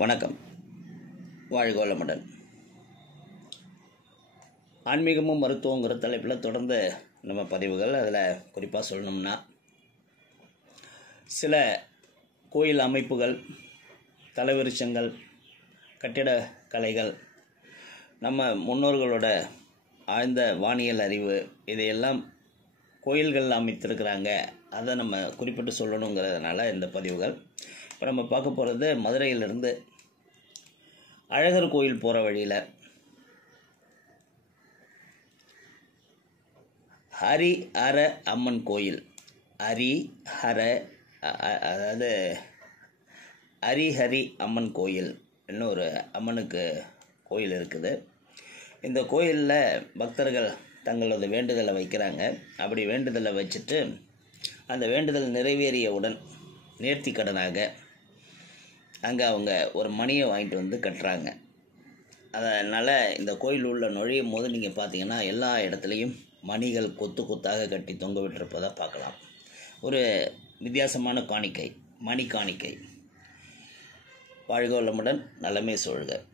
வணக்கம். வாழ்க வளமுடன். ஆன்மீகமும் மருத்துவங்கிற தலைப்பில் தொடர்ந்து நம்ம பதிவுகள். அதில் குறிப்பாக சொல்லணும்னா, சில கோயில் அமைப்புகள், தலைவிருச்சங்கள், கட்டிடக்கலைகள், நம்ம முன்னோர்களோட ஆழ்ந்த வானியல் அறிவு, இதையெல்லாம் கோயில்கள் அமைத்திருக்கிறாங்க. அதை நம்ம குறிப்பிட்டு சொல்லணுங்கிறதுனால இந்த பதிவுகள். இப்போ நம்ம பார்க்க போகிறது மதுரையிலிருந்து அழகர் கோயில் போகிற வழியில் ஹரிஹர அம்மன் கோயில். அதாவது ஹரிஹரி அம்மன் கோயில் இன்னும் ஒரு அம்மனுக்கு கோயில் இருக்குது. இந்த கோயிலில் பக்தர்கள் தங்களது வேண்டுதலை வைக்கிறாங்க. அப்படி வேண்டுதலை வச்சுட்டு அந்த வேண்டுதல் நிறைவேறியவுடன் நேர்த்தி கடனாக அங்கே அவங்க ஒரு மணியை வாங்கிட்டு வந்து கட்டுறாங்க. அதனால் இந்த கோயில் உள்ள நுழையும் போது நீங்கள் பார்த்தீங்கன்னா எல்லா இடத்துலையும் மணிகள் கொத்து கொத்தாக கட்டி தொங்க விட்டிருப்பதை பார்க்கலாம். ஒரு வித்தியாசமான காணிக்கை, மணி காணிக்கை. வாழ்க வளமுடன், நலமே சூழ்க.